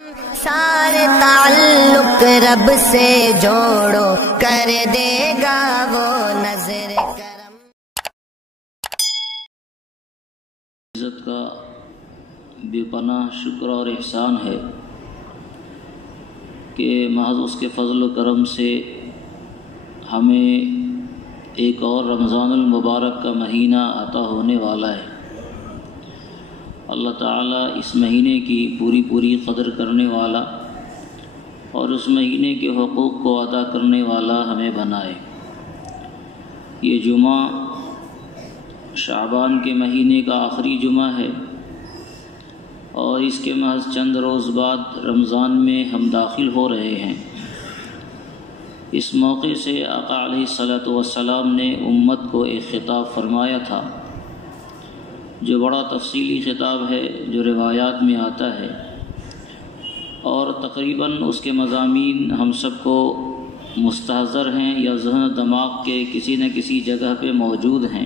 سارے تعلق رب سے جوڑو، کر دے گا وہ نظر کرم۔ عزت کا بے پناہ شکر اور احسان ہے کہ محض اس کے فضل و کرم سے ہمیں ایک اور رمضان المبارک کا مہینہ عطا ہونے والا ہے۔ اللہ تعالیٰ اس مہینے کی پوری قدر کرنے والا اور اس مہینے کے حقوق کو ادا کرنے والا ہمیں بنائے۔ یہ جمعہ شعبان کے مہینے کا آخری جمعہ ہے اور اس کے محض چند روز بعد رمضان میں ہم داخل ہو رہے ہیں۔ اس موقع سے آقا علیہ الصلاۃ والسلام نے امت کو ایک خطاب فرمایا تھا جو بڑا تفصیلی خطاب ہے، جو روایات میں آتا ہے، اور تقریباً اس کے مضامین ہم سب کو مستحضر ہیں یا ذہن دماغ کے کسی نہ کسی جگہ پہ موجود ہیں۔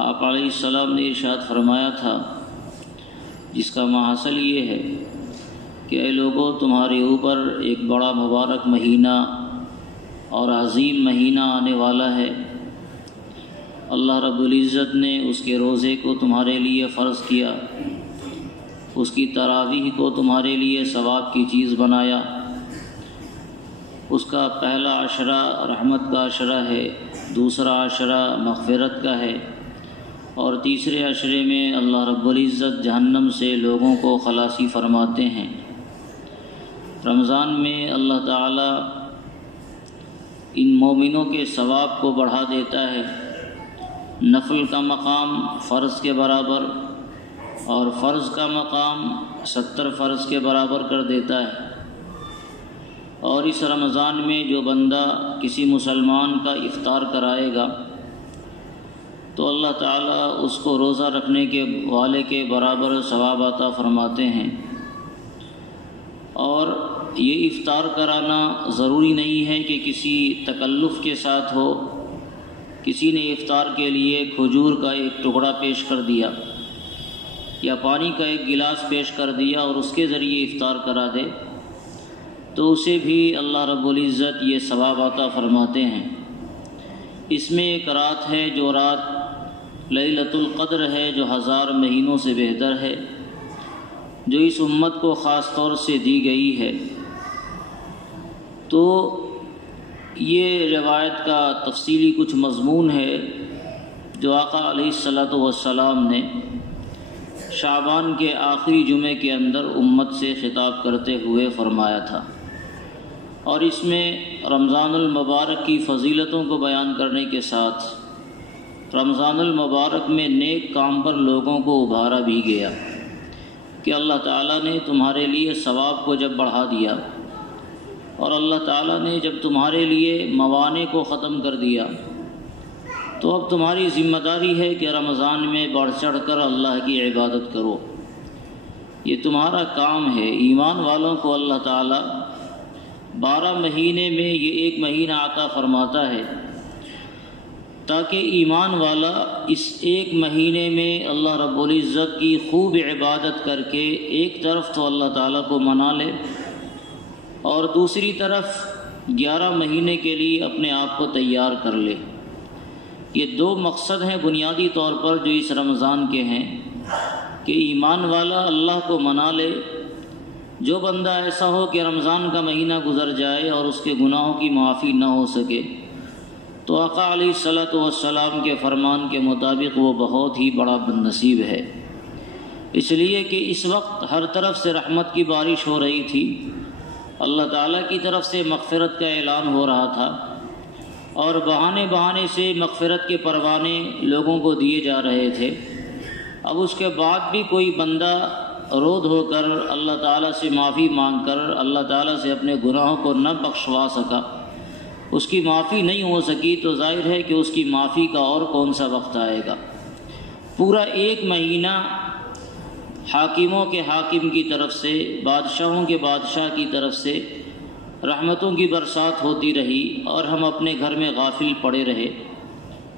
آپ علیہ السلام نے ارشاد فرمایا تھا، جس کا محاصل یہ ہے کہ اے لوگو، تمہارے اوپر ایک بڑا مبارک مہینہ اور عظیم مہینہ آنے والا ہے۔ اللہ رب العزت نے اس کے روزے کو تمہارے لیے فرض کیا، اس کی تراویح کو تمہارے لیے ثواب کی چیز بنایا۔ اس کا پہلا عشرہ رحمت کا عشرہ ہے، دوسرا عشرہ مغفرت کا ہے، اور تیسرے عشرے میں اللہ رب العزت جہنم سے لوگوں کو خلاصی فرماتے ہیں۔ رمضان میں اللہ تعالیٰ ان مومنوں کے ثواب کو بڑھا دیتا ہے۔ نفل کا مقام فرض کے برابر اور فرض کا مقام 70 فرض کے برابر کر دیتا ہے۔ اور اس رمضان میں جو بندہ کسی مسلمان کا افطار کرائے گا تو اللہ تعالیٰ اس کو روزہ رکھنے کے والے کے برابر ثواب عطا فرماتے ہیں۔ اور یہ افطار کرانا ضروری نہیں ہے کہ کسی تکلف کے ساتھ ہو۔ کسی نے افطار کے لیے کھجور کا ایک ٹکڑا پیش کر دیا یا پانی کا ایک گلاس پیش کر دیا اور اس کے ذریعے افطار کرا دے تو اسے بھی اللہ رب العزت یہ ثواب عطا فرماتے ہیں۔ اس میں ایک رات ہے جو رات لیلۃ القدر ہے، جو 1000 مہینوں سے بہتر ہے، جو اس امت کو خاص طور سے دی گئی ہے۔ تو یہ روایت کا تفصیلی کچھ مضمون ہے جو آقا علیہ الصلاۃ والسلام نے شعبان کے آخری جمعے کے اندر امت سے خطاب کرتے ہوئے فرمایا تھا، اور اس میں رمضان المبارک کی فضیلتوں کو بیان کرنے کے ساتھ رمضان المبارک میں نیک کام پر لوگوں کو ابھارا بھی گیا کہ اللہ تعالیٰ نے تمہارے لیے ثواب کو جب بڑھا دیا اور اللہ تعالیٰ نے جب تمہارے لیے موانع کو ختم کر دیا تو اب تمہاری ذمہ داری ہے کہ رمضان میں بڑھ چڑھ کر اللہ کی عبادت کرو۔ یہ تمہارا کام ہے۔ ایمان والوں کو اللہ تعالیٰ 12 مہینے میں یہ ایک مہینہ عطا فرماتا ہے تاکہ ایمان والا اس ایک مہینے میں اللہ رب العزت کی خوب عبادت کر کے ایک طرف تو اللہ تعالیٰ کو منا لے اور دوسری طرف 11 مہینے کے لیے اپنے آپ کو تیار کر لے۔ یہ 2 مقصد ہیں بنیادی طور پر جو اس رمضان کے ہیں کہ ایمان والا اللہ کو منا لے۔ جو بندہ ایسا ہو کہ رمضان کا مہینہ گزر جائے اور اس کے گناہوں کی معافی نہ ہو سکے تو آقا علیہ الصلاۃ والسلام کے فرمان کے مطابق وہ بہت ہی بڑا بد نصیب ہے، اس لیے کہ اس وقت ہر طرف سے رحمت کی بارش ہو رہی تھی، اللہ تعالیٰ کی طرف سے مغفرت کا اعلان ہو رہا تھا، اور بہانے سے مغفرت کے پروانے لوگوں کو دیے جا رہے تھے۔ اب اس کے بعد بھی کوئی بندہ رو دھو کر اللہ تعالیٰ سے معافی مانگ کر اللہ تعالیٰ سے اپنے گناہوں کو نہ بخشوا سکا، اس کی معافی نہیں ہو سکی، تو ظاہر ہے کہ اس کی معافی کا اور کون سا وقت آئے گا۔ پورا ایک مہینہ حاکموں کے حاکم کی طرف سے، بادشاہوں کے بادشاہ کی طرف سے رحمتوں کی برسات ہوتی رہی اور ہم اپنے گھر میں غافل پڑے رہے۔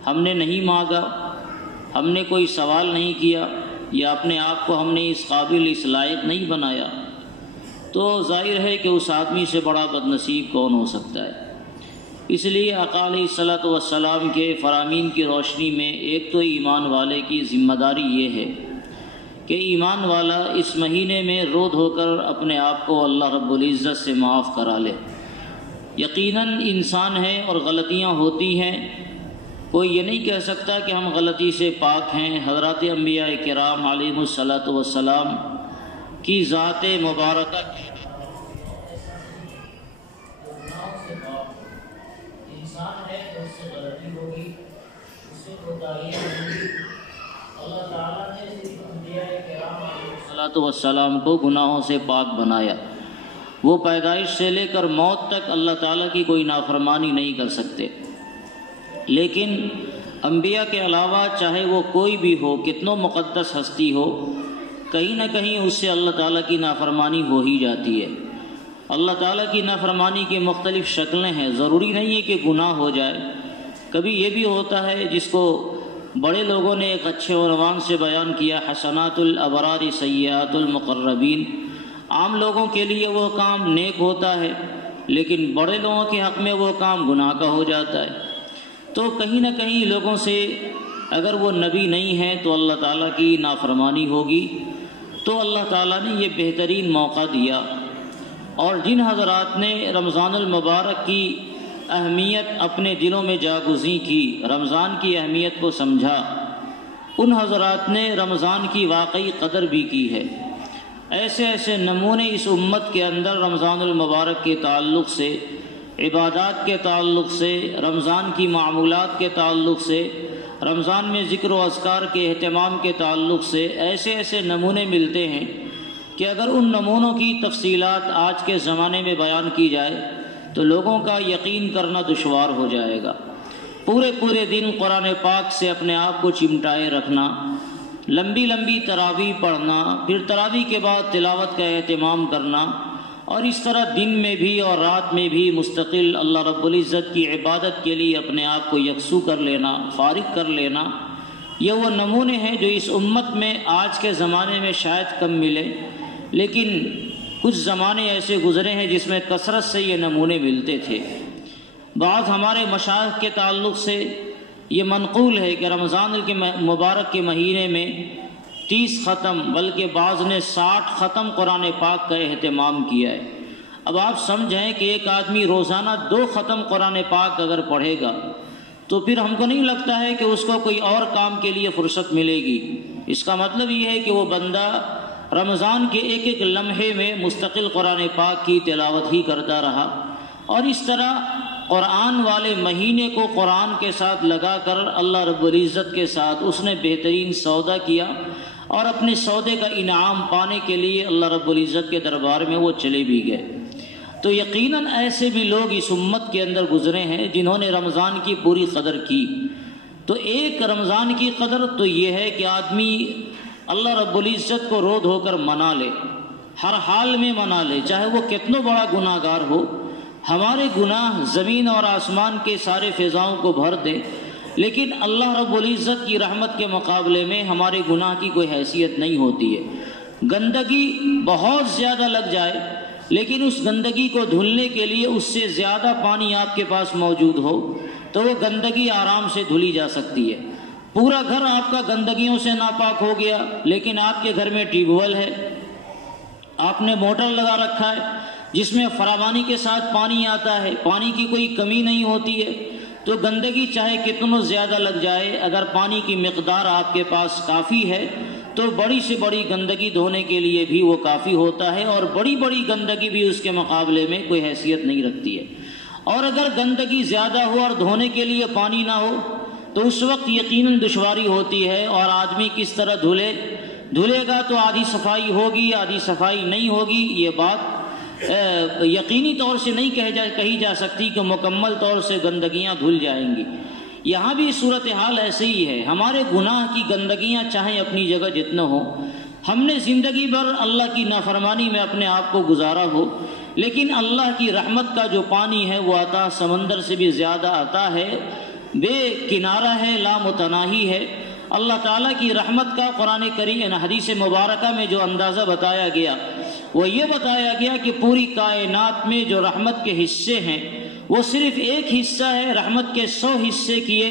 ہم نے نہیں مانگا، ہم نے کوئی سوال نہیں کیا، یا اپنے آپ کو ہم نے اس قابل اس لائق نہیں بنایا تو ظاہر ہے کہ اس آدمی سے بڑا بد نصیب کون ہو سکتا ہے۔ اس لیے آقا علیہ الصلوۃ والسلام کے فرامین کی روشنی میں ایک تو ایمان والے کی ذمہ داری یہ ہے کہ ایمان والا اس مہینے میں رو دھو کر اپنے آپ کو اللہ رب العزت سے معاف کرا لے۔ یقیناً انسان ہے اور غلطیاں ہوتی ہیں، کوئی یہ نہیں کہہ سکتا کہ ہم غلطی سے پاک ہیں۔ حضرات انبیاء کرام علیہم الصلوۃ والسلام کی ذات مبارکہ انسان ہے تو اس سے غلطی ہوگی، اس سے کوتاہی ہوگی۔ اللہ تعالیٰ نے صرف انبیاء کرام علیہ الصلوۃ والسلام کو گناہوں سے پاک بنایا۔ وہ پیدائش سے لے کر موت تک اللہ تعالیٰ کی کوئی نافرمانی نہیں کر سکتے، لیکن انبیاء کے علاوہ چاہے وہ کوئی بھی ہو، کتنوں مقدس ہستی ہو، کہیں نہ کہیں اس سے اللہ تعالیٰ کی نافرمانی ہو ہی جاتی ہے۔ اللہ تعالیٰ کی نافرمانی کی مختلف شکلیں ہیں، ضروری نہیں ہے کہ گناہ ہو جائے۔ کبھی یہ بھی ہوتا ہے جس کو بڑے لوگوں نے ایک اچھے عنوان سے بیان کیا، حسنات الابرار سیئات المقربین۔ عام لوگوں کے لیے وہ کام نیک ہوتا ہے، لیکن بڑے لوگوں کے حق میں وہ کام گناہ کا ہو جاتا ہے۔ تو کہیں نہ کہیں لوگوں سے اگر وہ نبی نہیں ہے تو اللہ تعالیٰ کی نافرمانی ہوگی۔ تو اللہ تعالیٰ نے یہ بہترین موقع دیا، اور جن حضرات نے رمضان المبارک کی اہمیت اپنے دلوں میں جاگزیں کی، رمضان کی اہمیت کو سمجھا، ان حضرات نے رمضان کی واقعی قدر بھی کی ہے۔ ایسے ایسے نمونے اس امت کے اندر رمضان المبارک کے تعلق سے، عبادات کے تعلق سے، رمضان کی معمولات کے تعلق سے، رمضان میں ذکر و اذکار کے اہتمام کے تعلق سے ایسے ایسے نمونے ملتے ہیں کہ اگر ان نمونوں کی تفصیلات آج کے زمانے میں بیان کی جائے تو لوگوں کا یقین کرنا دشوار ہو جائے گا۔ پورے دن قرآن پاک سے اپنے آپ کو چمٹائے رکھنا، لمبی لمبی تراویح پڑھنا، پھر تراویح کے بعد تلاوت کا اہتمام کرنا، اور اس طرح دن میں بھی اور رات میں بھی مستقل اللہ رب العزت کی عبادت کے لیے اپنے آپ کو یکسو کر لینا، فارغ کر لینا، یہ وہ نمونے ہیں جو اس امت میں آج کے زمانے میں شاید کم ملے، لیکن کچھ زمانے ایسے گزرے ہیں جس میں کثرت سے یہ نمونے ملتے تھے۔ بعض ہمارے مشائخ کے تعلق سے یہ منقول ہے کہ رمضان کے مبارک کے مہینے میں 30 ختم، بلکہ بعض نے 60 ختم قرآن پاک کا اہتمام کیا ہے۔ اب آپ سمجھیں کہ ایک آدمی روزانہ 2 ختم قرآن پاک اگر پڑھے گا تو پھر ہم کو نہیں لگتا ہے کہ اس کو کوئی اور کام کے لیے فرصت ملے گی۔ اس کا مطلب یہ ہے کہ وہ بندہ رمضان کے ایک ایک لمحے میں مستقل قرآن پاک کی تلاوت ہی کرتا رہا، اور اس طرح قرآن والے مہینے کو قرآن کے ساتھ لگا کر اللہ رب العزت کے ساتھ اس نے بہترین سودا کیا، اور اپنے سودے کا انعام پانے کے لیے اللہ رب العزت کے دربار میں وہ چلے بھی گئے۔ تو یقیناً ایسے بھی لوگ اس امت کے اندر گزرے ہیں جنہوں نے رمضان کی پوری قدر کی۔ تو ایک رمضان کی قدر تو یہ ہے کہ آدمی اللہ رب العزت کو رو دھو کر منا لے، ہر حال میں منا لے، چاہے وہ کتنا بڑا گناہ گار ہو۔ ہمارے گناہ زمین اور آسمان کے سارے فضاؤں کو بھر دے، لیکن اللہ رب العزت کی رحمت کے مقابلے میں ہمارے گناہ کی کوئی حیثیت نہیں ہوتی ہے۔ گندگی بہت زیادہ لگ جائے، لیکن اس گندگی کو دھلنے کے لیے اس سے زیادہ پانی آپ کے پاس موجود ہو تو وہ گندگی آرام سے دھلی جا سکتی ہے۔ پورا گھر آپ کا گندگیوں سے ناپاک ہو گیا، لیکن آپ کے گھر میں ٹیوب ویل ہے، آپ نے موٹر لگا رکھا ہے جس میں فراوانی کے ساتھ پانی آتا ہے، پانی کی کوئی کمی نہیں ہوتی ہے، تو گندگی چاہے کتنا زیادہ لگ جائے، اگر پانی کی مقدار آپ کے پاس کافی ہے تو بڑی سے بڑی گندگی دھونے کے لیے بھی وہ کافی ہوتا ہے، اور بڑی بڑی گندگی بھی اس کے مقابلے میں کوئی حیثیت نہیں رکھتی ہے۔ اور اگر گندگی زیادہ ہو اور دھونے کے لیے پانی نہ ہو تو اس وقت یقیناً دشواری ہوتی ہے، اور آدمی کس طرح دھلے گا تو آدھی صفائی ہوگی، آدھی صفائی نہیں ہوگی۔ یہ بات یقینی طور سے نہیں کہی جا سکتی کہ مکمل طور سے گندگیاں دھل جائیں گی۔ یہاں بھی صورتحال ایسے ہی ہے، ہمارے گناہ کی گندگیاں چاہیں اپنی جگہ جتنا ہو، ہم نے زندگی بھر اللہ کی نافرمانی میں اپنے آپ کو گزارا ہو، لیکن اللہ کی رحمت کا جو پانی ہے وہ عطا سمندر سے بھی زیادہ عطا ہے، بے کنارہ ہے، لا متناہی ہے۔ اللہ تعالیٰ کی رحمت کا قرآن کریم حدیث مبارکہ میں جو اندازہ بتایا گیا وہ یہ بتایا گیا کہ پوری کائنات میں جو رحمت کے حصے ہیں وہ صرف ایک حصہ ہے، رحمت کے 100 حصے کیے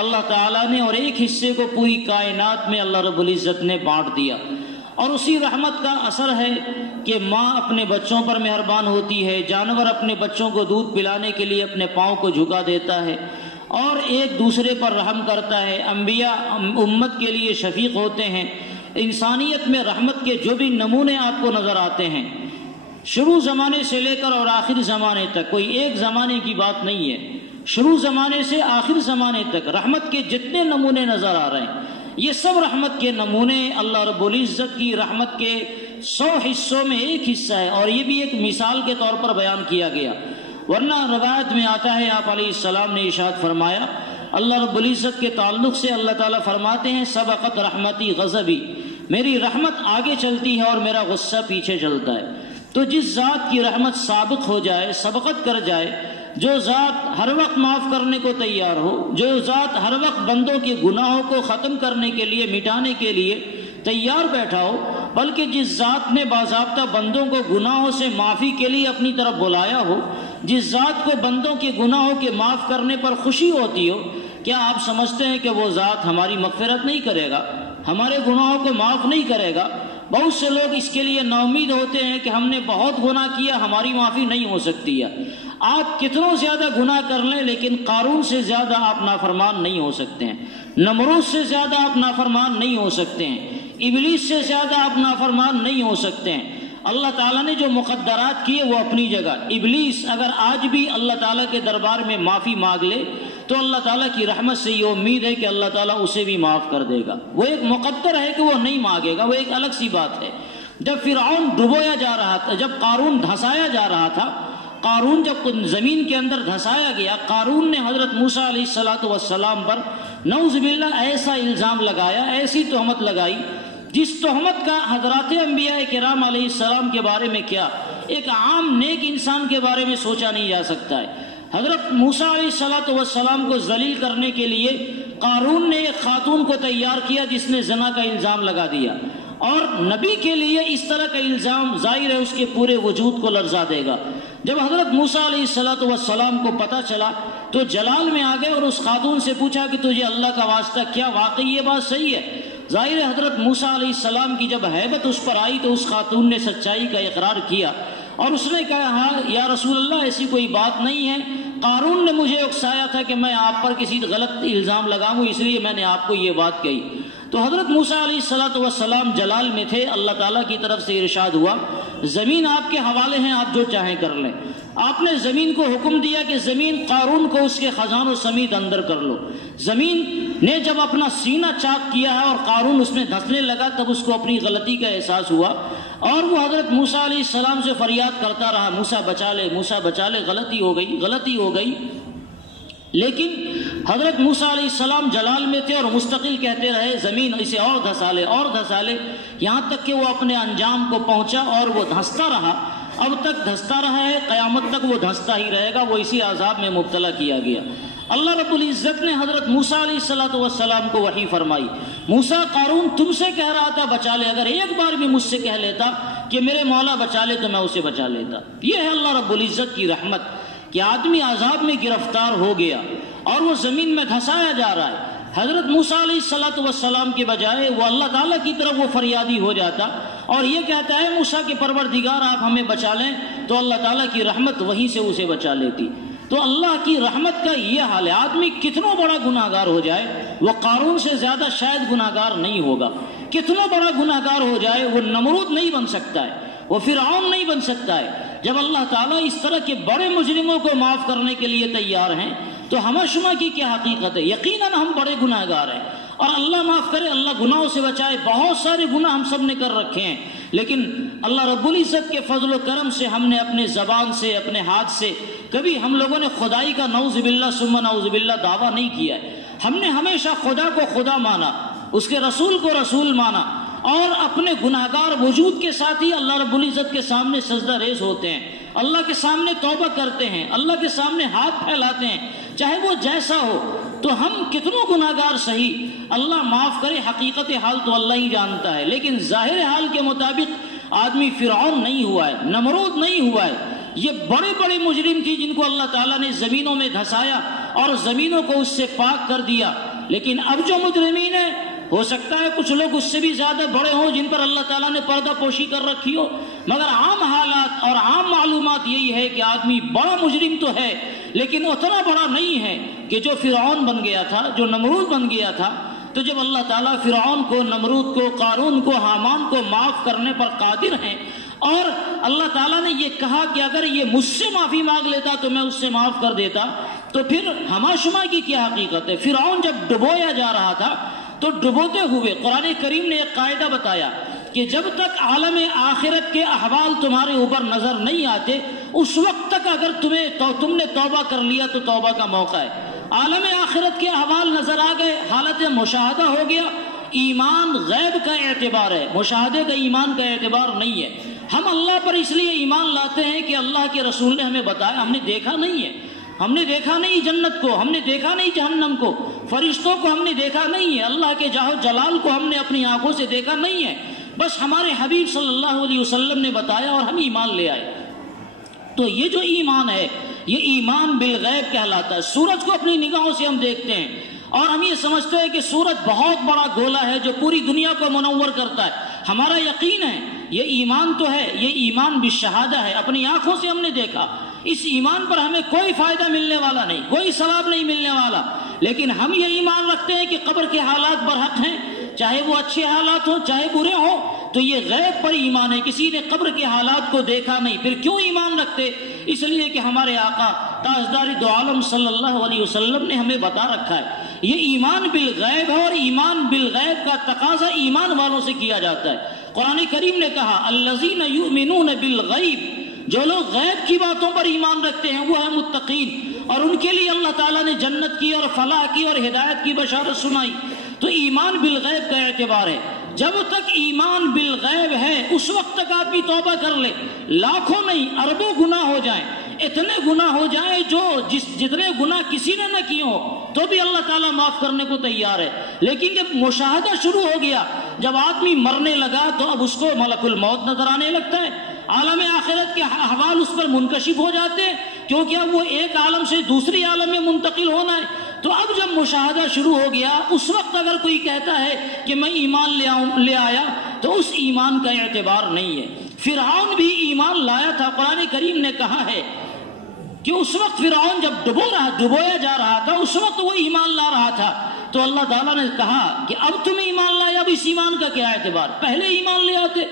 اللہ تعالیٰ نے، اور ایک حصے کو پوری کائنات میں اللہ رب العزت نے بانٹ دیا۔ اور اسی رحمت کا اثر ہے کہ ماں اپنے بچوں پر مہربان ہوتی ہے، جانور اپنے بچوں کو دودھ پلانے کے لیے اپنے پاؤں کو جھکا دیتا ہے اور ایک دوسرے پر رحم کرتا ہے، انبیاء امت کے لیے شفیق ہوتے ہیں۔ انسانیت میں رحمت کے جو بھی نمونے آپ کو نظر آتے ہیں، شروع زمانے سے لے کر اور آخر زمانے تک، کوئی ایک زمانے کی بات نہیں ہے، شروع زمانے سے آخر زمانے تک رحمت کے جتنے نمونے نظر آ رہے ہیں یہ سب رحمت کے نمونے اللہ رب العزت کی رحمت کے 100 حصوں میں ایک حصہ ہے، اور یہ بھی ایک مثال کے طور پر بیان کیا گیا۔ ورنہ روایت میں آتا ہے، آپ علیہ السلام نے ارشاد فرمایا، اللہ رب العزت کے تعلق سے اللہ تعالیٰ فرماتے ہیں سبقت رحمتی غضبی، میری رحمت آگے چلتی ہے اور میرا غصہ پیچھے چلتا ہے۔ تو جس ذات کی رحمت سابق ہو جائے، سبقت کر جائے، جو ذات ہر وقت معاف کرنے کو تیار ہو، جو ذات ہر وقت بندوں کے گناہوں کو ختم کرنے کے لیے، مٹانے کے لیے تیار بیٹھا ہو، بلکہ جس ذات نے باضابطہ بندوں کو گناہوں سے معافی کے لیے اپنی طرف بلایا ہو، جس ذات کو بندوں کے گناہوں کے معاف کرنے پر خوشی ہوتی ہو، کیا آپ سمجھتے ہیں کہ وہ ذات ہماری مغفرت نہیں کرے گا، ہمارے گناہوں کو معاف نہیں کرے گا؟ بہت سے لوگ اس کے لیے نا امید ہوتے ہیں کہ ہم نے بہت گناہ کیا، ہماری معافی نہیں ہو سکتی ہے۔ آپ کتنوں زیادہ گناہ کر لیں لیکن قارون سے زیادہ آپ نافرمان نہیں ہو سکتے ہیں، نمرود سے زیادہ آپ نافرمان نہیں ہو سکتے ہیں، ابلیس سے زیادہ آپ نافرمان نہیں ہو سکتے ہیں۔ اللہ تعالیٰ نے جو مقدرات کیے وہ اپنی جگہ، ابلیس اگر آج بھی اللہ تعالیٰ کے دربار میں معافی مانگ لے تو اللہ تعالیٰ کی رحمت سے یہ امید ہے کہ اللہ تعالیٰ اسے بھی معاف کر دے گا۔ وہ ایک مقدر ہے کہ وہ نہیں مانگے گا، وہ ایک الگ سی بات ہے۔ جب فرعون ڈبویا جا رہا تھا، جب قارون دھنسایا جا رہا تھا، قارون جب زمین کے اندر دھنسایا گیا، قارون نے حضرت موسیٰ علیہ السلام پر نعوذ باللہ ایسا الزام لگایا، ایسی تہمت لگائی جس تہمت کا حضرات انبیاء کرام علیہ السلام کے بارے میں کیا، ایک عام نیک انسان کے بارے میں سوچا نہیں جا سکتا ہے۔ حضرت موسیٰ علیہ السلام کو ذلیل کرنے کے لیے قارون نے ایک خاتون کو تیار کیا جس نے زنا کا الزام لگا دیا، اور نبی کے لیے اس طرح کا الزام ظاہر ہے اس کے پورے وجود کو لرزا دے گا۔ جب حضرت موسیٰ علیہ السلام کو پتہ چلا تو جلال میں آ گئے اور اس خاتون سے پوچھا کہ تجھے اللہ کا واسطہ کیا واقعی یہ بات صحیح ہے؟ ظاہر ہے حضرت موسیٰ علیہ السلام کی جب ہیبت اس پر آئی تو اس خاتون نے سچائی کا اقرار کیا اور اس نے کہا ہاں یا رسول اللہ ایسی کوئی بات نہیں ہے، قارون نے مجھے اکسایا تھا کہ میں آپ پر کسی غلط الزام لگاؤں، اس لیے میں نے آپ کو یہ بات کہی۔ تو حضرت موسیٰ علیہ السلام جلال میں تھے، اللہ تعالیٰ کی طرف سے ارشاد ہوا زمین آپ کے حوالے ہیں، آپ جو چاہیں کر لیں۔ آپ نے زمین کو حکم دیا کہ زمین قارون کو اس کے خزانوں سمیت اندر کر لو۔ زمین نے جب اپنا سینہ چاک کیا ہے اور قارون اس میں دھنسنے لگا تب اس کو اپنی غلطی کا احساس ہوا اور وہ حضرت موسیٰ علیہ السلام سے فریاد کرتا رہا موسیٰ بچا لے، موسیٰ بچا لے، غلطی ہو گئی۔ لیکن حضرت موسیٰ علیہ السلام جلال میں تھے اور مستقل کہتے رہے زمین اسے اور دھسا لے، یہاں تک کہ وہ اپنے انجام کو پہنچا اور وہ دھنستا رہا، اب تک دھنستا رہا ہے، قیامت تک وہ دھنستا ہی رہے گا، وہ اسی عذاب میں مبتلا کیا گیا۔ اللہ رب العزت نے حضرت موسیٰ علیہ السلام کو وحی فرمائی، موسیٰ قارون تم سے کہہ رہا تھا بچا لے، اگر ایک بار بھی مجھ سے کہہ لیتا کہ میرے مولا بچا لے تو میں اسے بچا لیتا۔ یہ ہے اللہ رب العزت کی رحمت کہ آدمی عذاب میں گرفتار ہو گیا اور وہ زمین میں دھنسایا جا رہا ہے، حضرت موسیٰ علیہ السلام کے بجائے وہ اللہ تعالیٰ کی طرف وہ فریادی ہو جاتا اور یہ کہتا ہے موسیٰ کے پروردگار آپ ہمیں بچا لیں، تو اللہ تعالیٰ کی رحمت وہیں سے اسے بچا لیتی۔ تو اللہ کی رحمت کا یہ حال ہے، آدمی کتنا بڑا گناہ گار ہو جائے وہ قارون سے زیادہ شاید گناہ گار نہیں ہوگا، کتنا بڑا گناہ گار ہو جائے وہ نمرود نہیں بن سکتا ہے، وہ فرعون نہیں بن سکتا ہے۔ جب اللہ تعالیٰ اس طرح کے بڑے مجرموں کو معاف کرنے کے لیے تیار ہیں تو ہمہ شمہ کی کیا حقیقت ہے؟ یقیناً ہم بڑے گناہ گار ہیں اور اللہ معاف کرے، اللہ گناہوں سے بچائے۔ بہت سارے گناہ ہم سب نے کر رکھے ہیں لیکن اللہ رب العزت کے فضل و کرم سے ہم نے اپنے زبان سے اپنے ہاتھ سے کبھی ہم لوگوں نے خدائی کا نعوذ باللہ ثم نعوذ باللہ دعویٰ نہیں کیا ہے۔ ہم نے ہمیشہ خدا کو خدا مانا، اس کے رسول کو رسول مانا اور اپنے گناہگار وجود کے ساتھ ہی اللہ رب العزت کے سامنے سجدہ ریز ہوتے ہیں، اللہ کے سامنے توبہ کرتے ہیں، اللہ کے سامنے ہاتھ پھیلاتے ہیں، چاہے وہ جیسا ہو۔ تو ہم کتنوں گناہگار صحیح، اللہ معاف کرے، حقیقت حال تو اللہ ہی جانتا ہے، لیکن ظاہر حال کے مطابق آدمی فرعون نہیں ہوا ہے، نمرود نہیں ہوا ہے، یہ بڑے بڑے مجرم تھی جن کو اللہ تعالیٰ نے زمینوں میں دھسایا اور زمینوں کو اس سے پاک کر دیا. لیکن اب جو مجرمین ہیں، ہو سکتا ہے کچھ لوگ اس سے بھی زیادہ بڑے ہوں جن پر اللہ تعالیٰ نے پردہ پوشی کر رکھی ہو، مگر عام حالات اور عام معلومات یہی ہے کہ آدمی بڑا مجرم تو ہے لیکن اتنا بڑا نہیں ہے کہ جو فرعون بن گیا تھا، جو نمرود بن گیا تھا. تو جب اللہ تعالیٰ فرعون کو، نمرود کو، قارون کو، حامان کو معاف کرنے پر قادر ہیں، اور اللہ تعالیٰ نے یہ کہا کہ اگر یہ مجھ سے معافی مانگ لیتا تو میں اس سے معاف کر دیتا، تو پھر ہما شما کی کیا حقیقت ہے؟ فرعون جب ڈبویا جا رہا تھا تو ڈبوتے ہوئے قرآن کریم نے ایک قاعدہ بتایا کہ جب تک عالم آخرت کے احوال تمہارے اوپر نظر نہیں آتے اس وقت تک اگر تم نے توبہ کر لیا تو توبہ کا موقع ہے. عالم آخرت کے احوال نظر آ گئے، حالت مشاہدہ ہو گیا. ایمان غیب کا اعتبار ہے، مشاہدے کا ایمان کا اعتبار نہیں ہے. ہم اللہ پر اس لیے ایمان لاتے ہیں کہ اللہ کے رسول نے ہمیں بتایا، ہم نے دیکھا نہیں ہے، ہم نے دیکھا نہیں جنت کو، ہم نے دیکھا نہیں جہنم کو، فرشتوں کو ہم نے دیکھا نہیں ہے، اللہ کے جاہ و جلال کو ہم نے اپنی آنکھوں سے دیکھا نہیں ہے، بس ہمارے حبیب صلی اللہ علیہ وسلم نے بتایا اور ہم ایمان لے آئے. تو یہ جو ایمان ہے یہ ایمان بالغیب کہلاتا ہے. سورج کو اپنی نگاہوں سے ہم دیکھتے ہیں اور ہم یہ سمجھتے ہیں کہ سورج بہت بڑا گولا ہے جو پوری دنیا کو منور کرتا ہے. ہمارا یقین ہے یہ ایمان تو ہے، یہ ایمان بالشہادہ ہے، اپنی آنکھوں سے ہم نے دیکھا. اس ایمان پر ہمیں کوئی فائدہ ملنے والا نہیں، کوئی ثواب نہیں ملنے والا، لیکن ہم یہ ایمان رکھتے ہیں کہ قبر کے حالات برحق ہیں، چاہے وہ اچھے حالات ہوں چاہے برے ہوں. تو یہ غیب پر ایمان ہے. کسی نے قبر کے حالات کو دیکھا نہیں، پھر کیوں ایمان رکھتے؟ اس لیے کہ ہمارے آقا تاجدار دو عالم صلی اللہ علیہ وسلم نے ہمیں بتا رکھا ہے یہ ایمان بالغیب ہے، اور ایمان بالغیب کا تقاضا ایمان والوں سے کیا جاتا ہے. قرآن کریم نے کہا الذین یؤمنون بالغیب، جو لوگ غیب کی باتوں پر ایمان رکھتے ہیں وہ ہیں متقین، اور ان کے لیے اللہ تعالیٰ نے جنت کی اور فلاح کی اور ہدایت کی بشارت سنائی. تو ایمان بالغیب کا اعتبار ہے. جب تک ایمان بالغیب ہے اس وقت تک آدمی توبہ کر لے، لاکھوں نہیں اربوں گناہ ہو جائیں، اتنے گناہ ہو جائیں جو جتنے گناہ کسی نے نہ کیے ہوں تو بھی اللہ تعالیٰ معاف کرنے کو تیار ہے. لیکن جب مشاہدہ شروع ہو گیا، جب آدمی مرنے لگا تو اب اس کو ملک الموت نظر آنے لگتا ہے، عالم آخرت کے احوال اس پر منکشف ہو جاتے ہیں، کیونکہ اب وہ ایک عالم سے دوسری عالم میں منتقل ہونا ہے. تو اب جب مشاہدہ شروع ہو گیا اس وقت اگر کوئی کہتا ہے کہ میں ایمان لے آیا تو اس ایمان کا اعتبار نہیں ہے. فرعون بھی ایمان لایا تھا. قرآن کریم نے کہا ہے کہ اس وقت فرعون جب ڈبویا جا رہا تھا اس وقت وہ ایمان لا رہا تھا. تو اللہ تعالیٰ نے کہا کہ اب تم ایمان لائے، اب اس ایمان کا کیا اعتبار؟ پہلے ایمان لے آتے.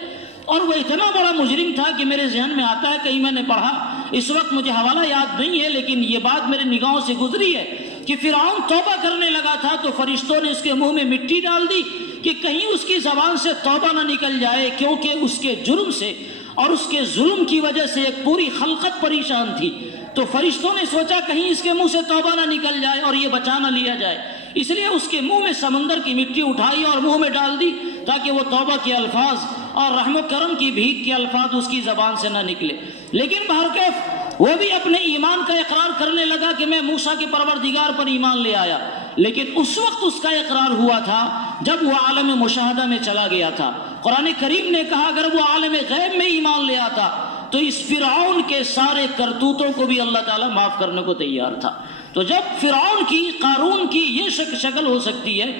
اور وہ اتنا بڑا مجرم تھا کہ میرے ذہن میں آتا ہے، کہیں میں نے پڑھا، اس وقت مجھے حوالہ یاد نہیں ہے لیکن یہ بات میرے نگاہوں سے گزری ہے کہ فرعون توبہ کرنے لگا تھا تو فرشتوں نے اس کے منہ میں مٹی ڈال دی کہ کہیں اس کی زبان سے توبہ نہ نکل جائے، کیونکہ اس کے جرم سے اور اس کے ظلم کی وجہ سے ایک پوری خلقت پریشان تھی. تو فرشتوں نے سوچا کہیں اس کے منہ سے توبہ نہ نکل جائے اور یہ بچا نہ لیا جائے، اس لیے اس کے منہ میں سمندر کی مٹی اٹھائی اور منہ میں ڈال دی تاکہ وہ توبہ کے الفاظ اور رحم و کرم کی بھیک کے الفاظ اس کی زبان سے نہ نکلے. لیکن بہرکیف وہ بھی اپنے ایمان کا اقرار کرنے لگا کہ میں موسیٰ کے پروردگار پر ایمان لے آیا. لیکن اس وقت اس کا اقرار ہوا تھا جب وہ عالم مشاہدہ میں چلا گیا تھا. قرآن کریم نے کہا اگر وہ عالم غیب میں ایمان لے آتا تو اس فرعون کے سارے کرتوتوں کو بھی اللہ تعالیٰ معاف کرنے کو تیار تھا. تو جب فرعون کی، قارون کی یہ شکل ہو سکتی ہے،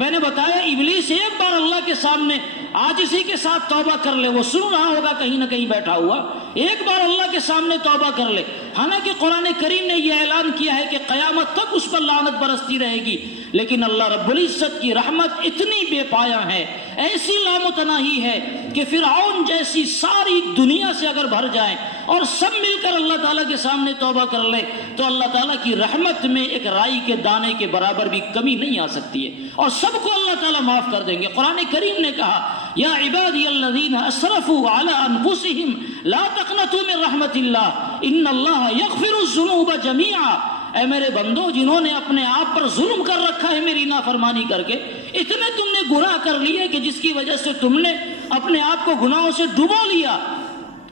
میں نے بتایا ابلیس ایک بار اللہ کے سامنے آج اسی کے ساتھ توبہ کر لے، وہ سن رہا ہوگا کہیں نہ کہیں بیٹھا ہوا، ایک بار اللہ کے سامنے توبہ کر لے. حالانکہ قرآن کریم نے یہ اعلان کیا ہے کہ قیامت تک اس پر لعنت برستی رہے گی، لیکن اللہ رب العزت کی رحمت اتنی بے پایا ہے، ایسی لامتناہی ہے کہ فرعون جیسی ساری دنیا سے اگر بھر جائیں اور سب مل کر اللہ تعالیٰ کے سامنے توبہ کر لے تو اللہ تعالیٰ کی رحمت میں ایک رائی کے دانے کے برابر بھی کمی نہیں آ سکتی ہے، اور سب کو اللہ تعالیٰ معاف کر دیں گے. قرآن کریم نے کہا یا عبادی الذین اسرفوا علی انفسہم لا تقنطوا من رحمت اللہ ان اللہ یغفر الذنوب جمیعا. اے میرے بندو جنہوں نے اپنے آپ پر ظلم کر رکھا ہے میری نافرمانی کر کے، اتنے تم نے گناہ کر لیے کہ جس کی وجہ سے تم نے اپنے آپ کو گناہوں سے ڈبو لیا،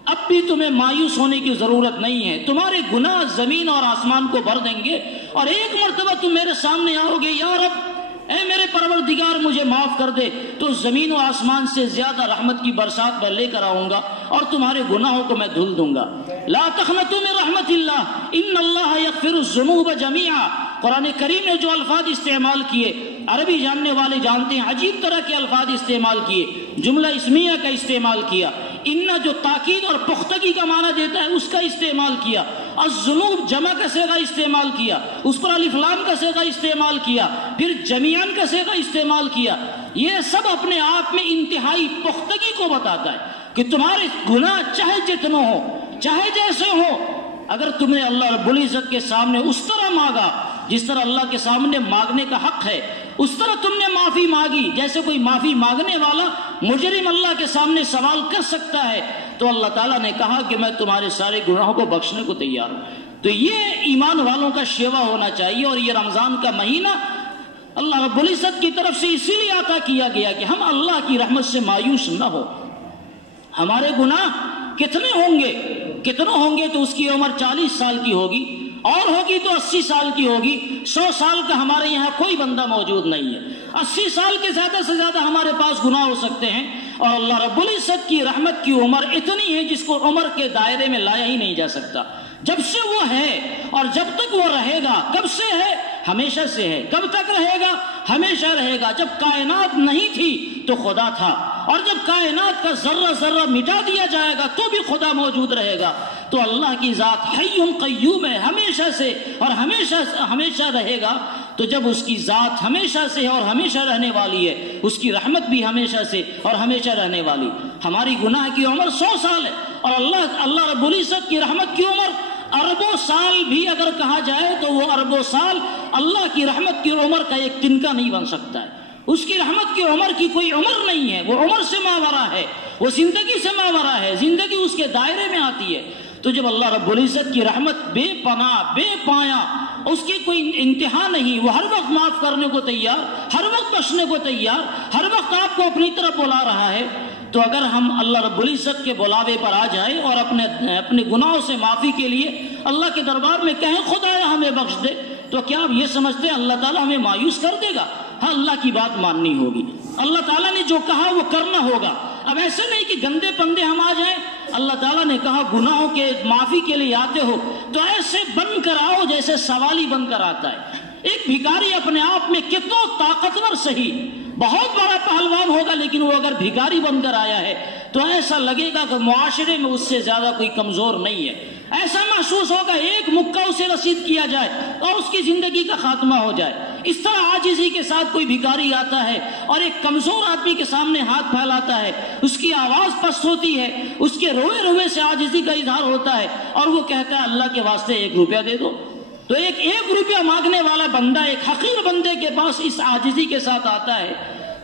اب بھی تمہیں مایوس ہونے کی ضرورت نہیں ہے. تمہارے گناہ زمین اور آسمان کو بھر دیں گے اور ایک مرتبہ تم میرے سامنے آؤ گے، یا رب اے میرے پروردگار مجھے معاف کر دے تو زمین و آسمان سے زیادہ رحمت کی برسات میں لے کر آؤں گا اور تمہارے گناہوں کو میں دھل دوں گا۔ لا تقنطوا من رحمت اللہ ان اللہ یغفر الذنوب جميعا۔ قرآن کریم نے جو الفاظ استعمال کیے، عربی جاننے والے جانتے ہیں، عجیب طرح کے الفاظ استعمال کیے، جملہ اسمیہ کا استعمال کیا، ان جو تاکید اور پختگی کا معنی دیتا ہے اس کا استعمال کیا، الذنوب جمع کا صیغہ استعمال کیا، اس پر الف لام کا صیغہ استعمال کیا، پھر جمیعاً کا صیغہ استعمال کیا۔ یہ سب اپنے آپ میں انتہائی پختگی کو بتاتا ہے کہ تمہارے گناہ چاہے جتنے ہو، چاہے جیسے ہو، اگر تم نے اللہ رب العزت کے سامنے اس طرح مانگا جس طرح اللہ کے سامنے مانگنے کا حق ہے، اس طرح تم نے معافی مانگی جیسے کوئی معافی مانگنے والا مجرم اللہ کے سامنے سوال کر سکتا ہے، تو اللہ تعالیٰ نے کہا کہ میں تمہارے سارے گناہوں کو بخشنے کو تیار ہوں۔ تو یہ ایمان والوں کا شیوا ہونا چاہیے، اور یہ رمضان کا مہینہ اللہ رب العزت کی طرف سے اسی لیے عطا کیا گیا کہ ہم اللہ کی رحمت سے مایوس نہ ہو۔ ہمارے گناہ کتنے ہوں گے تو اس کی عمر 40 سال کی ہوگی، اور ہوگی تو 80 سال کی ہوگی۔ 100 سال کا ہمارے یہاں کوئی بندہ موجود نہیں ہے، 80 سال کے زیادہ سے زیادہ ہمارے پاس گناہ ہو سکتے ہیں، اور اللہ رب العزت کی رحمت کی عمر اتنی ہے جس کو عمر کے دائرے میں لایا ہی نہیں جا سکتا۔ جب سے وہ ہے اور جب تک وہ رہے گا، کب سے ہے؟ ہمیشہ سے ہے۔ کب تک رہے گا؟ ہمیشہ رہے گا۔ جب کائنات نہیں تھی تو خدا تھا، اور جب کائنات کا ذرہ ذرہ مٹا دیا جائے گا تو بھی خدا موجود رہے گا۔ تو اللہ کی ذات حی قیوم ہے، ہمیشہ سے اور ہمیشہ رہے گا۔ تو جب اس کی ذات ہمیشہ سے اور ہمیشہ رہنے والی ہے، اس کی رحمت بھی ہمیشہ سے اور ہمیشہ رہنے والی۔ ہماری گناہ کی عمر 100 سال ہے، اور اللہ رب العزت کی رحمت کی عمر اربوں سال بھی اگر کہا جائے تو وہ اربوں سال اللہ کی رحمت کی عمر کا ایک تنکا نہیں بن سکتا ہے۔ اس کی رحمت کی عمر کی کوئی عمر نہیں ہے، وہ عمر سے ماورا ہے، وہ زندگی سے ماورا ہے، زندگی اس کے دائرے میں آتی ہے۔ تو جب اللہ رب العزت کی رحمت بے پناہ بے پایا، اس کی کوئی انتہا نہیں، وہ ہر وقت معاف کرنے کو تیار، ہر وقت بخشنے کو تیار، ہر وقت آپ کو اپنی طرف بلا رہا ہے، تو اگر ہم اللہ رب العزت کے بلاوے پر آ جائیں اور اپنے گناہوں سے معافی کے لیے اللہ کے دربار میں کہیں خدایا ہمیں بخش دے، تو کیا آپ یہ سمجھتے ہیں اللہ تعالیٰ ہمیں مایوس کر دے گا؟ ہاں، اللہ کی بات ماننی ہوگی، اللہ تعالیٰ نے جو کہا وہ کرنا ہوگا۔ اب ایسے نہیں کہ گندے پندے ہم آ جائیں، اللہ تعالیٰ نے کہا گناہوں کے معافی کے لیے آتے ہو تو ایسے بن کر آؤ جیسے سوالی بن کر آتا ہے۔ ایک بھکاری اپنے آپ میں کتنا طاقتور صحیح، بہت بڑا پہلوان ہوگا، لیکن وہ اگر بھکاری بن کر آیا ہے تو ایسا لگے گا کہ معاشرے میں اس سے زیادہ کوئی کمزور نہیں ہے۔ ایسا محسوس ہوگا ایک مکہ اسے رسید کیا جائے اور اس کی زندگی کا خاتمہ ہو جائے۔ اس طرح عاجزی کے ساتھ کوئی بھکاری آتا ہے اور ایک کمزور آدمی کے سامنے ہاتھ پھیلاتا ہے، اس کی آواز پست ہوتی ہے، اس کے روئے روئے سے عاجزی کا اظہار ہوتا ہے، اور وہ کہتا ہے اللہ کے واسطے 1 روپیہ دے دو۔ تو ایک روپیہ مانگنے والا بندہ ایک حقیر بندے کے پاس اس عاجزی کے ساتھ آتا ہے،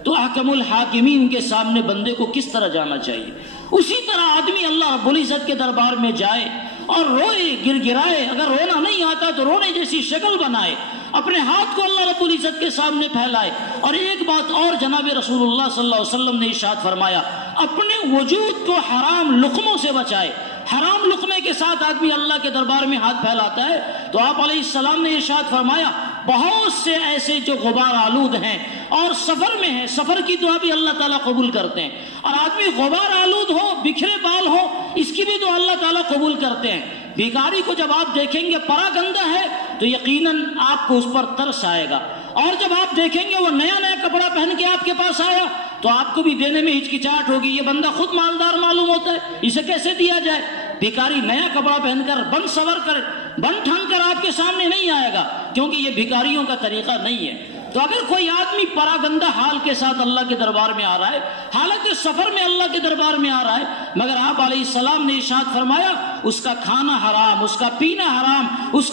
تو احکم الحاکمین کے سامنے بندے کو کس طرح جانا چاہیے؟ اسی طرح آدمی اللہ رب العزت کے دربار میں جائے اور روئے، گر گرائے، اگر رونا نہیں آتا تو رونے جیسی شکل بنائے، اپنے ہاتھ کو اللہ رب العزت کے سامنے پھیلائے۔ اور ایک بات اور جناب رسول اللہ صلی اللہ علیہ وسلم نے ارشاد فرمایا، اپنے وجود کو حرام لقموں سے بچائے۔ حرام لقمے کے ساتھ آدمی اللہ کے دربار میں ہاتھ پھیلاتا ہے تو آپ علیہ السلام نے ارشاد فرمایا، بہت سے ایسے جو غبار آلود ہیں اور سفر میں ہیں، سفر کی دعا بھی اللہ تعالیٰ قبول کرتے ہیں، اور آدمی غبار آلود ہو، بکھرے بال ہو، اس کی بھی دعا اللہ تعالیٰ قبول کرتے ہیں۔ بھکاری کو جب آپ دیکھیں گے پرا گندہ ہے تو یقیناً آپ کو اس پر ترس آئے گا، اور جب آپ دیکھیں گے وہ نیا کپڑا پہن کے آپ کے پاس آیا تو آپ کو بھی دینے میں ہچکچاہٹ ہوگی، یہ بندہ خود مالدار معلوم ہوتا ہے، اسے کیسے دیا جائے؟ بھکاری نیا کپڑا پہن کر بن سور کر بن ٹھن کر آپ کے سامنے نہیں آئے گا، کیونکہ یہ بھکاریوں کا طریقہ نہیں ہے۔ تو اگر کوئی آدمی پراگندہ حال کے ساتھ اللہ کے دربار میں آ رہا ہے، حالانکہ سفر میں اللہ کے دربار میں آ رہا ہے، مگر آپ علیہ السلام نے ارشاد فرمایا اس کا کھانا حرام، اس کا پینا حرام، اس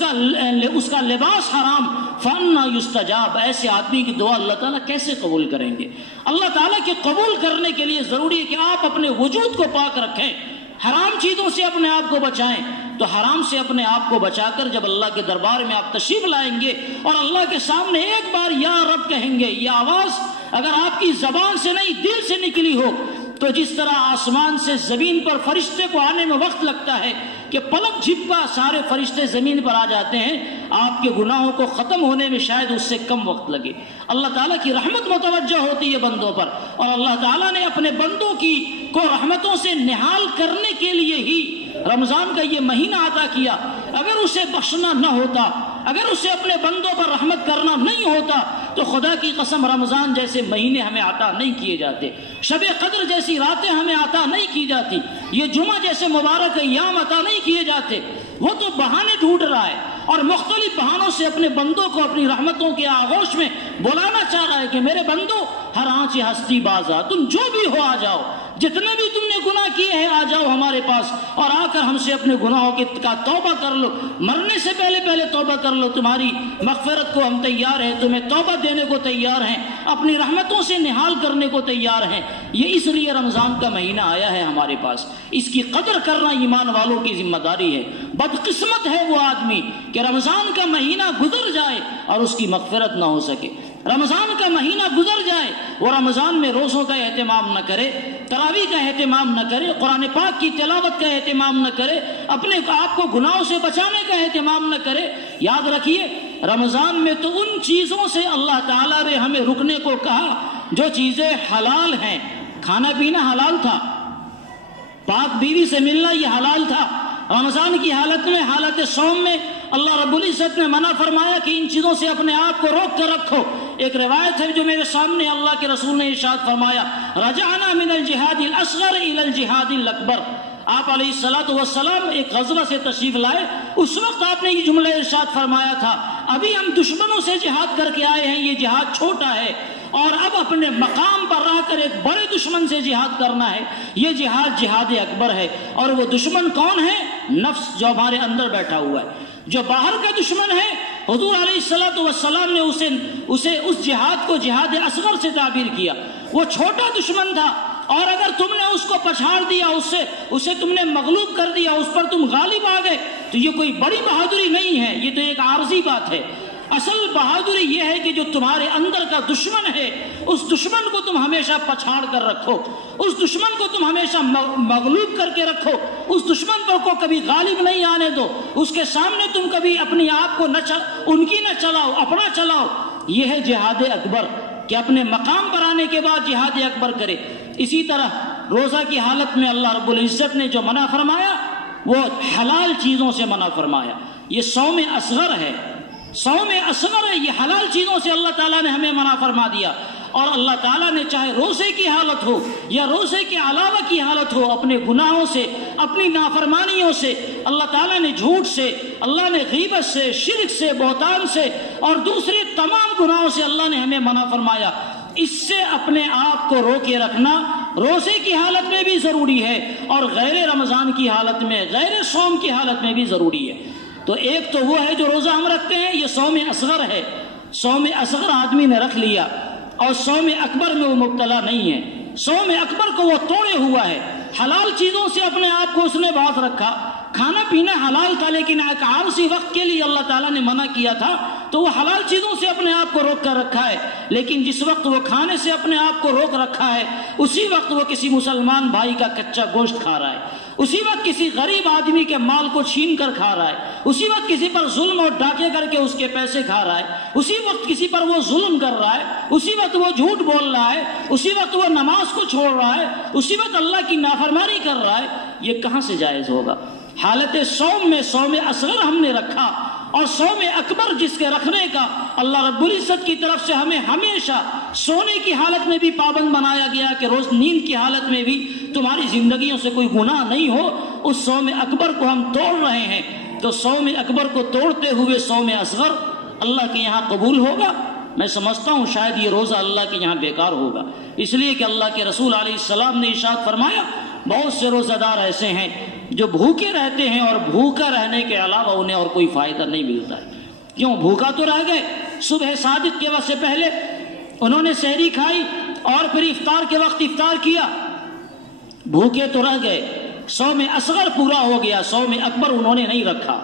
کا لباس حرام، فَأَنَّا يُسْتَجَابُ، ایسے آدمی کی دعا اللہ تعالیٰ کیسے قبول کریں گے؟ اللہ تعالیٰ کے قبول کرنے کے لیے ضروری ہے کہ آپ اپنے وجود کو پاک رکھیں، حرام چیزوں سے اپنے آپ کو بچائیں۔ تو حرام سے اپنے آپ کو بچا کر جب اللہ کے دربار میں آپ تشریف لائیں گے اور اللہ کے سامنے ایک بار یا رب کہیں گے، یہ آواز اگر آپ کی زبان سے نہیں دل سے نکلی ہو تو جس طرح آسمان سے زمین پر فرشتے کو آنے میں وقت لگتا ہے کہ پلک جھپکا سارے فرشتے زمین پر آ جاتے ہیں، آپ کے گناہوں کو ختم ہونے میں شاید اس سے کم وقت لگے۔ اللہ تعالیٰ کی رحمت متوجہ ہوتی ہے بندوں پر، اور اللہ تعالیٰ نے اپنے بندوں کو رحمتوں سے نہال کرنے کے لیے ہی رمضان کا یہ مہینہ عطا کیا۔ اگر اسے بخشنا نہ ہوتا، اگر اسے اپنے بندوں پر رحمت کرنا نہیں ہوتا، تو خدا کی قسم رمضان جیسے مہینے ہمیں عطا نہیں کیے جاتے، شب قدر جیسی راتیں ہمیں عطا نہیں کی جاتی، یہ جمعہ جیسے مبارک ایام عطا نہیں کیے جاتے۔ وہ تو بہانے ڈھونڈ رہا ہے اور مختلف بہانوں سے اپنے بندوں کو اپنی رحمتوں کے آغوش میں بلانا چاہ رہا ہے کہ میرے بندو، ہر آنچ ہستی بازا، تم جو بھی ہو آ جاؤ، جتنے بھی تم نے گناہ کیے ہیں آ جاؤ ہمارے پاس اور آ کر ہم سے اپنے گناہوں کا توبہ کر لو، مرنے سے پہلے توبہ کر لو، تمہاری مغفرت کو ہم تیار ہیں، تمہیں توبہ دینے کو تیار ہیں، اپنی رحمتوں سے نہال کرنے کو تیار ہیں۔ یہ اس لیے رمضان کا مہینہ آیا ہے ہمارے پاس، اس کی قدر کرنا ایمان والوں کی ذمہ داری ہے۔ بدقسمت ہے وہ آدمی کہ رمضان کا مہینہ گزر جائے اور اس کی مغفرت نہ ہو سکے، رمضان کا مہینہ گزر جائے وہ رمضان میں روزوں کا اہتمام نہ کرے، تراویح کا اہتمام نہ کرے، قرآن پاک کی تلاوت کا اہتمام نہ کرے، اپنے آپ کو گناہوں سے بچانے کا اہتمام نہ کرے۔ یاد رکھیے رمضان میں تو ان چیزوں سے اللہ تعالیٰ نے ہمیں رکنے کو کہا جو چیزیں حلال ہیں۔ کھانا پینا حلال تھا، پاک بیوی سے ملنا یہ حلال تھا۔ رمضان کی حالت میں، حالت صوم میں اللہ رب العزت نے منع فرمایا کہ ان چیزوں سے اپنے آپ کو روک کر رکھو۔ ایک روایت ہے جو میرے سامنے، اللہ کے رسول نے ارشاد فرمایا، رجعنا من الجہاد الاصغر الى الجہاد الاکبر۔ آپ علیہ الصلوۃ والسلام ایک غزوہ سے تشریف لائے، اس وقت آپ نے یہ جملہ ارشاد فرمایا تھا، ابھی ہم دشمنوں سے جہاد کر کے آئے ہیں، یہ جہاد چھوٹا ہے، اور اب اپنے مقام پر رہ کر ایک بڑے دشمن سے جہاد کرنا ہے، یہ جہاد جہاد اکبر ہے۔ اور وہ دشمن کون ہے؟ نفس جو ہمارے اندر بیٹھا ہوا ہے۔ جو باہر کا دشمن ہے، حضور علیہ الصلوۃ والسلام نے اسے اس جہاد کو جہاد اصغر سے تعبیر کیا، وہ چھوٹا دشمن تھا، اور اگر تم نے اس کو پچھاڑ دیا، اسے تم نے مغلوب کر دیا، اس پر تم غالب آ گئے، تو یہ کوئی بڑی بہادری نہیں ہے، یہ تو ایک عارضی بات ہے۔ اصل بہادری یہ ہے کہ جو تمہارے اندر کا دشمن ہے، اس دشمن کو تم ہمیشہ پچھاڑ کر رکھو، اس دشمن کو تم ہمیشہ مغلوب کر کے رکھو، اس دشمن پر کو کبھی غالب نہیں آنے دو، اس کے سامنے تم کبھی اپنی آپ کو ان کی نہ چلاؤ، اپنا چلاؤ۔ یہ ہے جہاد اکبر، کہ اپنے مقام پر آنے کے بعد جہاد اکبر کرے۔ اسی طرح روزہ کی حالت میں اللہ رب العزت نے جو منع فرمایا وہ حلال چیزوں سے منع فرمایا۔ یہ صوم اصغر ہے، صوم اصغر ہے، یہ حلال چیزوں سے اللہ تعالیٰ نے ہمیں منع فرما دیا۔ اور اللہ تعالیٰ نے چاہے روزے کی حالت ہو یا روزے کے علاوہ کی حالت ہو، اپنے گناہوں سے، اپنی نافرمانیوں سے، اللہ تعالیٰ نے جھوٹ سے، اللہ نے غیبت سے، شرک سے، بہتان سے اور دوسرے تمام گناہوں سے اللہ نے ہمیں منع فرمایا۔ اس سے اپنے آپ کو روکے رکھنا روزے کی حالت میں بھی ضروری ہے، اور غیر رمضان کی حالت میں، غیر صوم کی حالت میں بھی ضروری ہے۔ تو ایک تو وہ ہے جو روزہ ہم رکھتے ہیں، یہ صوم اصغر ہے، صوم اصغر آدمی نے رکھ لیا، اور صوم اکبر میں وہ مبتلا نہیں ہے۔ صوم اکبر کو وہ توڑے ہوا ہے، حلال چیزوں سے اپنے آپ کو اس نے باز رکھا، کھانا پینا حلال تھا لیکن ایک عارضی وقت کے لیے اللہ تعالیٰ نے منع کیا تھا، تو وہ حلال چیزوں سے اپنے آپ کو روک کر رکھا ہے۔ لیکن جس وقت وہ کھانے سے اپنے آپ کو روک رکھا ہے، اسی وقت وہ کسی مسلمان بھائی کا کچا گوشت کھا رہا ہے، اسی وقت کسی غریب آدمی کے مال کو چھین کر کھا رہا ہے، اسی وقت کسی پر ظلم اور ڈاکے کر کے اس کے پیسے کھا رہا ہے، اسی وقت کسی پر وہ ظلم کر رہا ہے، اسی وقت وہ جھوٹ بول رہا ہے، اسی وقت وہ نماز کو چھوڑ رہا ہے، اسی وقت اللہ کی نافرمانی کر رہا ہے۔ یہ کہاں سے جائز ہوگا؟ حالت صوم میں صوم اصغر ہم نے رکھا، اور صوم اکبر جس کے رکھنے کا اللہ رب العزت کی طرف سے ہمیں ہمیشہ سونے کی حالت میں بھی پابند بنایا گیا کہ روز نیند کی حالت میں بھی تمہاری زندگیوں سے کوئی گناہ نہیں ہو، اس صوم اکبر کو ہم توڑ رہے ہیں۔ تو صوم اکبر کو توڑتے ہوئے صوم اصغر اللہ کے یہاں قبول ہوگا؟ میں سمجھتا ہوں شاید یہ روزہ اللہ کے یہاں بیکار ہوگا، اس لیے کہ اللہ کے رسول علیہ السلام نے ارشاد فرمایا، بہت سے روزہ دار ایسے ہیں جو بھوکے رہتے ہیں اور بھوکا رہنے کے علاوہ انہیں اور کوئی فائدہ نہیں ملتا ہے۔ کیوں؟ بھوکا تو رہ گئے، صبح صادق کے وقت سے پہلے انہوں نے سحری کھائی اور پھر افطار کے وقت افطار کیا، بھوکے تو رہ گئے، صوم اصغر پورا ہو گیا، صوم اکبر انہوں نے نہیں رکھا۔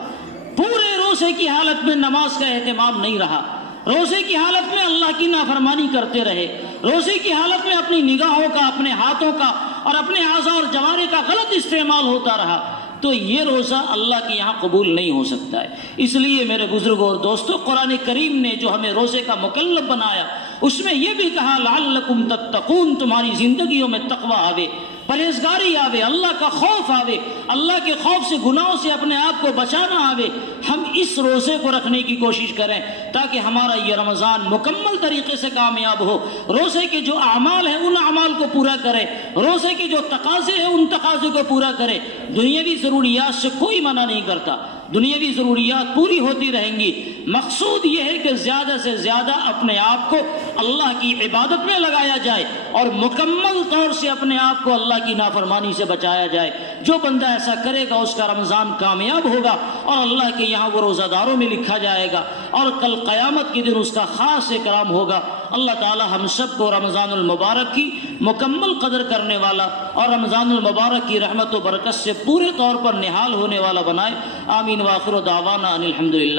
پورے روزے کی حالت میں نماز کا اہتمام نہیں رہا، روزے کی حالت میں اللہ کی نافرمانی کرتے رہے، روزے کی حالت میں اپنی نگاہوں کا، اپنے ہاتھوں کا اور اپنے اعضاء اور جوارح کا غلط استعمال ہوتا رہا تو یہ روزہ اللہ کے یہاں قبول نہیں ہو سکتا ہے۔ اس لیے میرے بزرگوں اور دوستوں، قرآن کریم نے جو ہمیں روزے کا مکلف بنایا اس میں یہ بھی کہا لعلکم تتقون، تمہاری زندگیوں میں تقوی آوے، پرہیزگاری آوے، اللہ کا خوف آوے، اللہ کے خوف سے گناہوں سے اپنے آپ کو بچانا آوے۔ ہم اس روزے کو رکھنے کی کوشش کریں تاکہ ہمارا یہ رمضان مکمل طریقے سے کامیاب ہو۔ روزے کے جو اعمال ہیں ان اعمال کو پورا کریں، روزے کے جو تقاضے ہیں ان تقاضے کو پورا کریں۔ دنیاوی ضروریات سے کوئی منع نہیں کرتا، دنیاوی ضروریات پوری ہوتی رہیں گی، مقصود یہ ہے کہ زیادہ سے زیادہ اپنے آپ کو اللہ کی عبادت میں لگایا جائے اور مکمل طور سے اپنے آپ کو اللہ کی نافرمانی سے بچایا جائے۔ جو بندہ ایسا کرے گا اس کا رمضان کامیاب ہوگا اور اللہ کے یہاں وہ روزہ داروں میں لکھا جائے گا اور کل قیامت کے دن اس کا خاص اکرام ہوگا۔ اللہ تعالی ہم سب کو رمضان المبارک کی مکمل قدر کرنے والا اور رمضان المبارک کی رحمت و برکت سے پورے طور پر نہال ہونے والا بنائے۔ آمین۔ وآخر دعوانا ان الحمدللہ۔